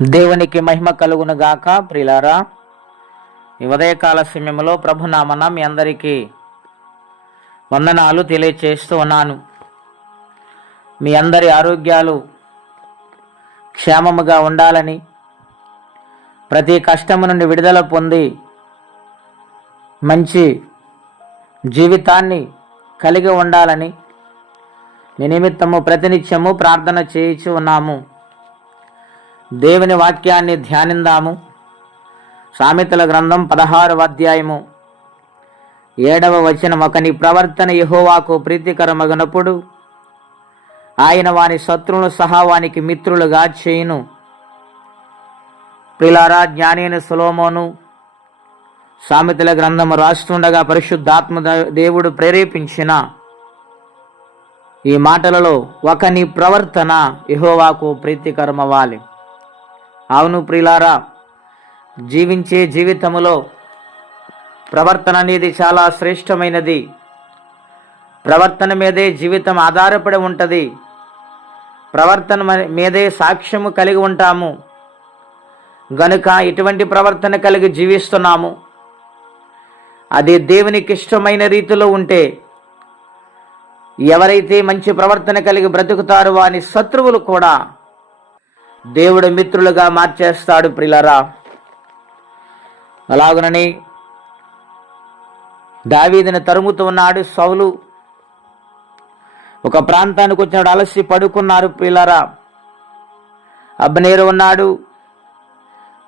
దేవునికి మహిమ కలుగును గాక. ప్రియులారా, ఈ ఉదయకాల సమయంలో ప్రభునామన మీ అందరికీ వందనాలు తెలియచేస్తూ ఉన్నాను. మీ అందరి ఆరోగ్యాలు క్షేమముగా ఉండాలని, ప్రతి కష్టము నుండి విడుదల పొంది మంచి జీవితాన్ని కలిగి ఉండాలని మీ నిమిత్తము ప్రతినిత్యము ప్రార్థన చేయించి ఉన్నాము. దేవుని వాక్యాన్ని ధ్యానిందాము. సామెతల గ్రంథం 16వ అధ్యాయము 7వ వచనం. ఒకని ప్రవర్తన యెహోవాకు ప్రీతికరమగునప్పుడు ఆయన వాని శత్రువులు సహా వానికి మిత్రులుగా చేయును. ప్రియులారా, జ్ఞాని అయిన సొలొమోను సామెతల గ్రంథము రాస్తుండగా పరిశుద్ధాత్మ దేవుడు ప్రేరేపించిన ఈ మాటలలో ఒకని ప్రవర్తన యెహోవాకు ప్రీతికరమవ్వాలి. అవును ప్రియులారా, జీవించే జీవితములో ప్రవర్తన అనేది చాలా శ్రేష్టమైనది. ప్రవర్తన మీదే జీవితం ఆధారపడి ఉంటుంది. ప్రవర్తన మీదే సాక్ష్యము కలిగి ఉంటాము. గనుక ఇటువంటి ప్రవర్తన కలిగి జీవిస్తున్నాము. అది దేవునికి ఇష్టమైన రీతిలో ఉంటే, ఎవరైతే మంచి ప్రవర్తన కలిగి బ్రతుకుతారో వాని శత్రువులు కూడా దేవుడు మిత్రులుగా మార్చేస్తాడు. ప్రియులారా, అలాగునని దావీదుని తరుముతూ ఉన్నాడు సౌలు. ఒక ప్రాంతానికి వచ్చినాడు, అలసి పడుకున్నారు. ప్రియులారా, అబ్నేరు ఉన్నాడు,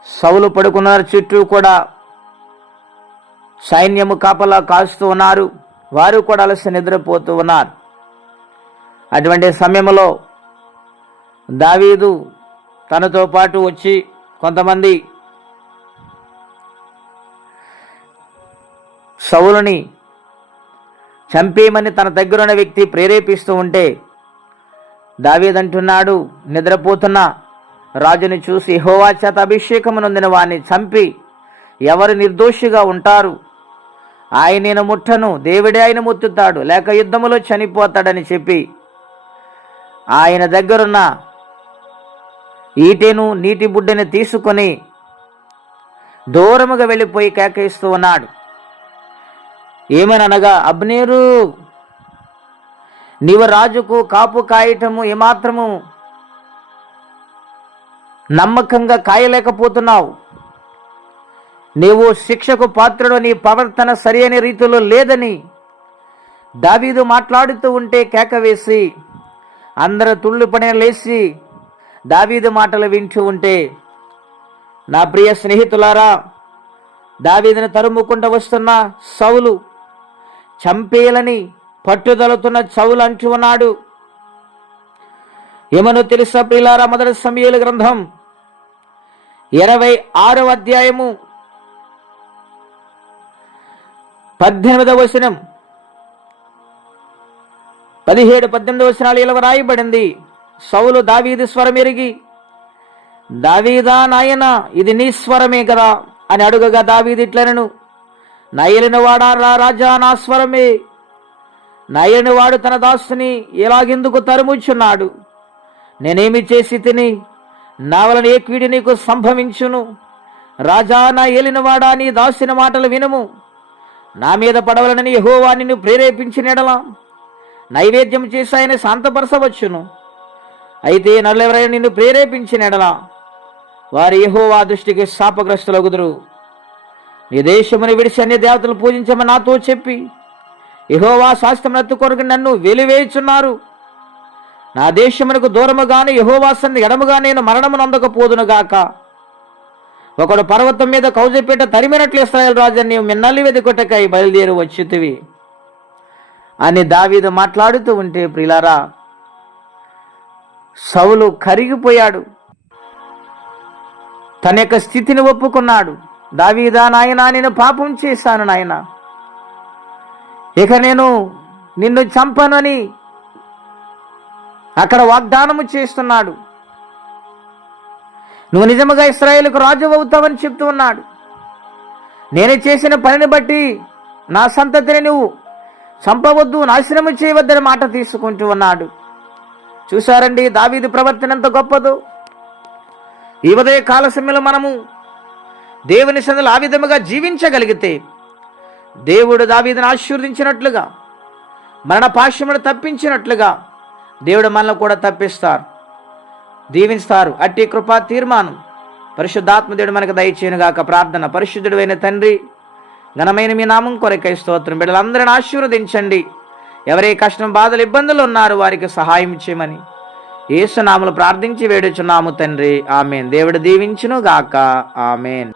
సౌలు పడుకున్నారు. చుట్టూ కూడా సైన్యము కాపలా కాస్తూ ఉన్నారు. వారు కూడా అలసి నిద్రపోతూ ఉన్నారు. అటువంటి సమయంలో దావీదు తనతో పాటు వచ్చి కొంతమంది సౌలుని చంపేయమని తన దగ్గరున్న వ్యక్తి ప్రేరేపిస్తూ ఉంటే, దావీదంటున్నాడు, నిద్రపోతున్న రాజుని చూసి యెహోవా చేత అభిషేకము నొందిన వాణ్ణి చంపి ఎవరు నిర్దోషిగా ఉంటారు? ఆయన ముట్టను, దేవుడే ఆయన ముట్టుతాడు, లేక యుద్ధములో చనిపోతాడని చెప్పి ఆయన దగ్గరున్న ఈటెను నీటి బుడ్డని తీసుకొని దూరముగా వెళ్ళిపోయి కేకేస్తూ ఉన్నాడు. ఏమనగా, అబ్నేరు, నీవు రాజుకు కాపు కాయటము ఏమాత్రము నమ్మకంగా కాయలేకపోతున్నావు. నీవు శిక్షకు పాత్రుడు, నీ ప్రవర్తన సరి అయిన రీతిలో లేదని దావీదు మాట్లాడుతూ ఉంటే కేక వేసి అందరూ తుళ్ళిపడిన లేచి దావీదు మాటలు వింటూ ఉంటే, నా ప్రియ స్నేహితులారా, దావీదుని తరుముకుంటూ వస్తున్న సౌలు చంపేయాలని పట్టుదలతున్న సౌలు అంటూ ఉన్నాడు. ఏమనో తెలుసా ప్రియులారా? మొదటి సమూయేలు గ్రంథం 26వ అధ్యాయము 18వ వచనం, 17-18 వచనాలు ఇలా రాయబడింది. సౌలు దావీదు స్వరం ఎరిగి, దావీదా నాయన, ఇది నీ స్వరమే కదా అని అడుగగా, దావీదు ఇట్లనెను, నా ఏలినవాడా రాజా, నా స్వరమే. నా ఏలినవాడు తన దాసుని ఎలాగెందుకు తరుముచున్నాడు? నేనేమి చేసి తిని నా వలన ఏ కీడు నీకు సంభవించును? రాజా, నా ఏలినవాడా, నీ దాసుని మాటలు వినుము. నా మీద పడవలనని యెహోవా నిన్ను ప్రేరేపించిన ఎడల నైవేద్యం చేసి ఆయన శాంతపరచవచ్చును. అయితే నరులెవరైనా నిన్ను ప్రేరేపించిన ఎడల వారి యెహోవా దృష్టికి శాపగ్రస్తులగుదురు. నీ దేశమును విడిచి అన్య దేవతలు పూజించమని నాతో చెప్పి యెహోవా శాస్త్రమునెత్తు కొరకు నన్ను వెలివేయుచున్నారు. నా దేశమునకు దూరముగాను యెహోవా సన్నిధికి ఎడముగా నేను మరణము నందకపోదును గాక. ఒకడు పర్వతం మీద కౌజపేట తరిమినట్లు ఇశ్రాయేలు రాజు, నీవు మిన్నల్లి వెదుకొట్టకై బయలుదేరి వచ్చితివి అని దావీదు మాట్లాడుతూ ఉంటే, ప్రియులారా, సౌలు కరిగిపోయాడు. తన యొక్క స్థితిని ఒప్పుకున్నాడు. దావీదా నాయనా, నేను పాపం చేశాను నాయన, ఇక నేను నిన్ను చంపనని అక్కడ వాగ్దానము చేస్తున్నాడు. నువ్వు నిజముగా ఇశ్రాయేలుకు రాజు అవుతావని చెప్తూ ఉన్నాడు. నేను చేసిన పనిని బట్టి నా సంతతిని నువ్వు చంపవద్దు, నాశనము చేయవద్దని మాట తీసుకుంటూ ఉన్నాడు. చూశారండి దావీదు ప్రవర్తన ఎంత గొప్పదో. ఈ ఉదయ కాల సమయంలో మనము దేవుని సన్నిధిలో ఆ విధముగా జీవించగలిగితే దేవుడు దావీదును ఆశీర్వదించినట్లుగా, మరణ పాశమును తప్పించినట్లుగా దేవుడు మనల్ని కూడా తప్పిస్తారు, దీవిస్తారు. అట్టి కృపా తీర్మానం పరిశుద్ధాత్మదేవుడు మనకు దయచేయనుగాక. ప్రార్థన. పరిశుద్ధుడైన తండ్రి, ఘనమైన మీ నామం కొరకై స్తోత్రం. బిడ్డలందరిని ఆశీర్వదించండి. ఎవరే కష్టం, బాధలు, ఇబ్బందులు ఉన్నారో వారికి సహాయం చేయమని యేసు నామములో ప్రార్థించి వేడుచున్నాము తండ్రి. ఆమేన్. దేవుడు దీవించును గాక. ఆమేన్.